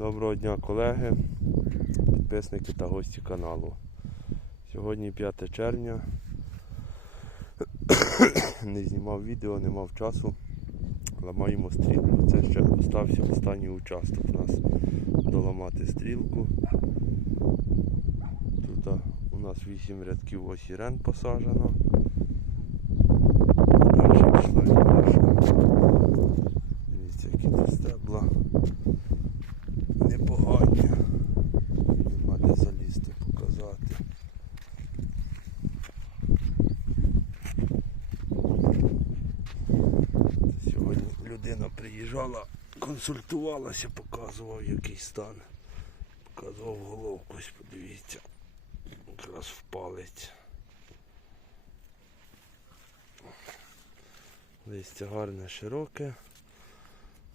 Доброго дня колеги, підписники та гості каналу. Сьогодні 5 червня. Не знімав відео, не мав часу. Ламаємо стрілку. Це ще остався останній участок у нас доламати стрілку. Тут у нас 8 рядків ось ірен посаджено. Далі пішла і перша. Дивіться, які тут стебла непогані. Нема де залізти, показати. Сьогодні людина приїжджала, консультувалася, показував який стан. Показував головку, ось подивіться. Якраз в палець. Листя гарне, широке.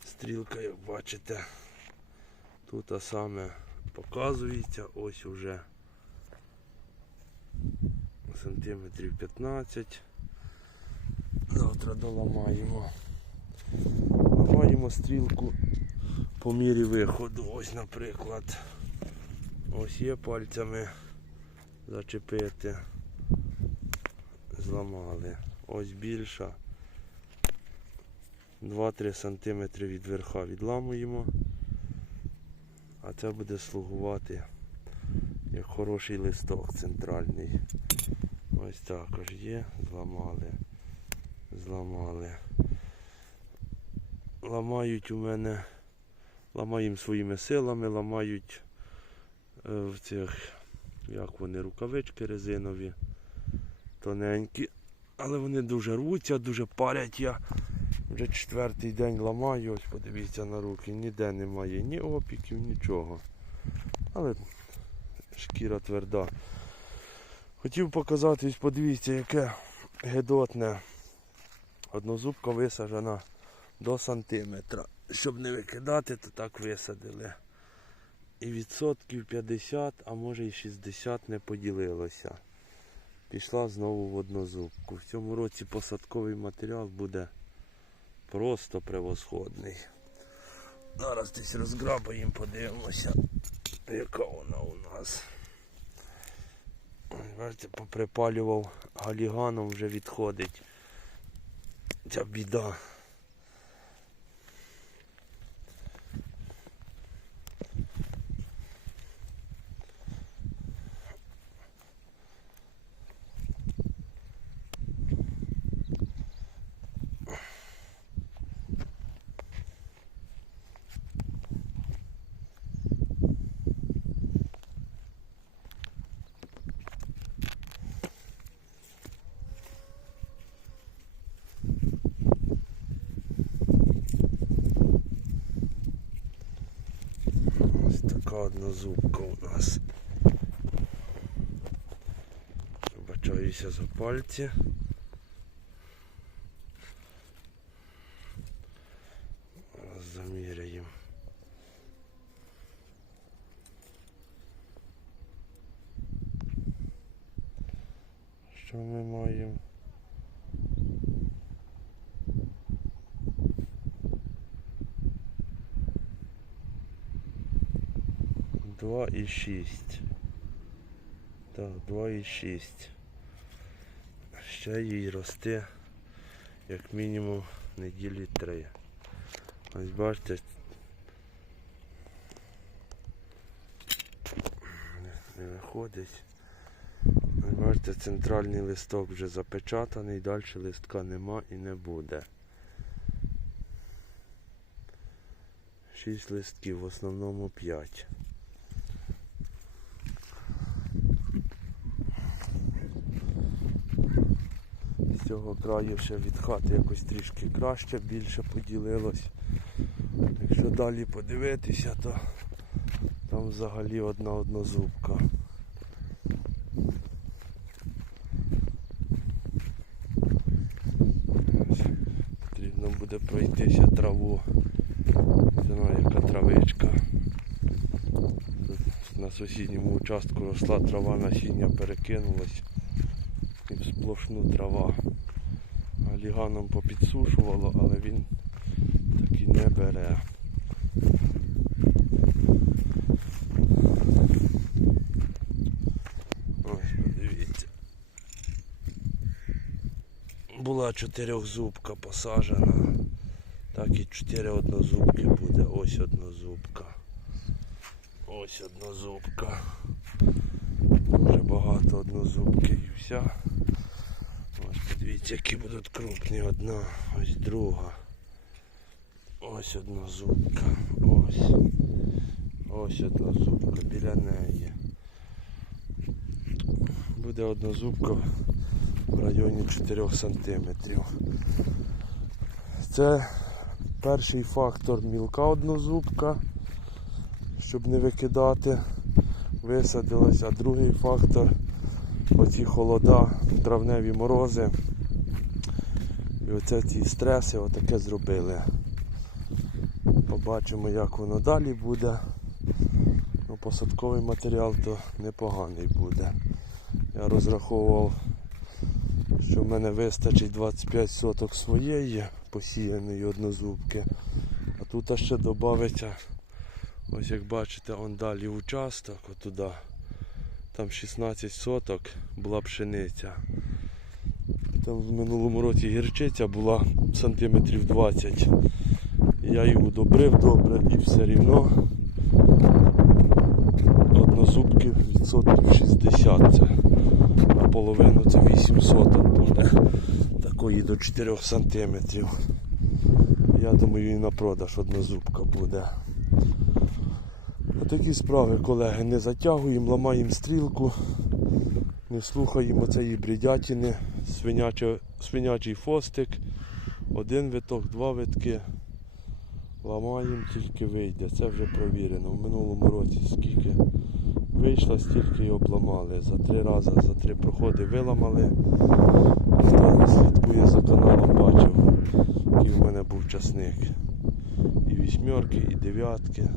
Стрілка, як бачите, тут а саме показується, ось уже сантиметрів 15. Завтра доламаємо. Ламаємо стрілку по мірі виходу. Ось, наприклад. Ось є пальцями зачепити. Зламали. Ось більша. 2-3 см від верха відламуємо. А це буде слугувати як хороший листок центральний. Ось також є. Зламали. Зламали. Ламають у мене, ламаємо своїми силами, ламають е, в цих, як вони, рукавички резинові, тоненькі. Але вони дуже рвуться, дуже парять я. Вже четвертий день ламаю, ось подивіться на руки, ніде немає ні опіків, нічого. Але шкіра тверда. Хотів показати, ось подивіться, яке гедотне. Однозубка висаджена до сантиметра. Щоб не викидати, то так висадили. І відсотків 50, а може і 60 не поділилося. Пішла знову в однозубку. В цьому році посадковий матеріал буде просто превосходний. Зараз десь розграбаємо, подивимося, яка вона у нас. Бачите, поприпалював галіганом, вже відходить. Ця біда. Ось така одна зубка у нас. Вибачаюся за пальці. Зараз заміряємо. Що ми маємо? Два і шість. Так, два і шість. Ще їй рости як мінімум неділі три. Ось бачите. Не, не виходить. Ось бачите, центральний листок вже запечатаний, далі листка нема і не буде. Шість листків, в основному п'ять. Ще від хати якось трішки краще, більше поділилось. Якщо далі подивитися, то там взагалі одна однозубка. Потрібно буде пройтися траву. Ціна яка травичка. Тут на сусідньому участку росла трава, насіння перекинулась і сплошну трава фурганом попідсушувало, але він таки не бере. Ось, подивіться. Була чотирьохзубка посажена, так і чотири однозубки буде, ось однозубка. Ось однозубка. Дуже багато однозубки і вся. Ось які будуть крупні. Одна, ось друга. Ось однозубка. Ось. Ось однозубка біля неї. Буде однозубка в районі 4 сантиметрів. Це перший фактор мілка однозубка, щоб не викидати, висадилась, а другий фактор оці холода, травневі морози. І оце ці стреси отаке зробили. Побачимо, як воно далі буде. Ну, посадковий матеріал то непоганий буде. Я розраховував, що в мене вистачить 25 соток своєї посіяної однозубки. А тут ще додається, ось як бачите, он далі участок, отуда. Там 16 соток була пшениця. Там в минулому році гірчиця була сантиметрів 20. Я її удобрив добре і все рівно однозубки відсотків 60 це наполовину це 8 соток буде такої до 4 сантиметрів. Я думаю і на продаж однозубка буде. Отакі справи, колеги, не затягуємо, ламаємо стрілку, не слухаємо цієї бредятини, свиняче, свинячий фостик, один виток, два витки. Ламаємо, тільки вийде. Це вже провірено. В минулому році скільки вийшло, стільки й обламали. За три рази, за три проходи виламали. Хто слідкує за каналом, бачив, який в мене був часник. І вісьмерки, і дев'ятки.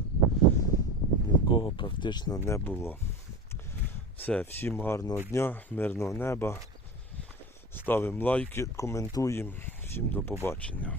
Ні в кого практично не було. Все, всім гарного дня, мирного неба. Ставимо лайки, коментуємо. Всім до побачення.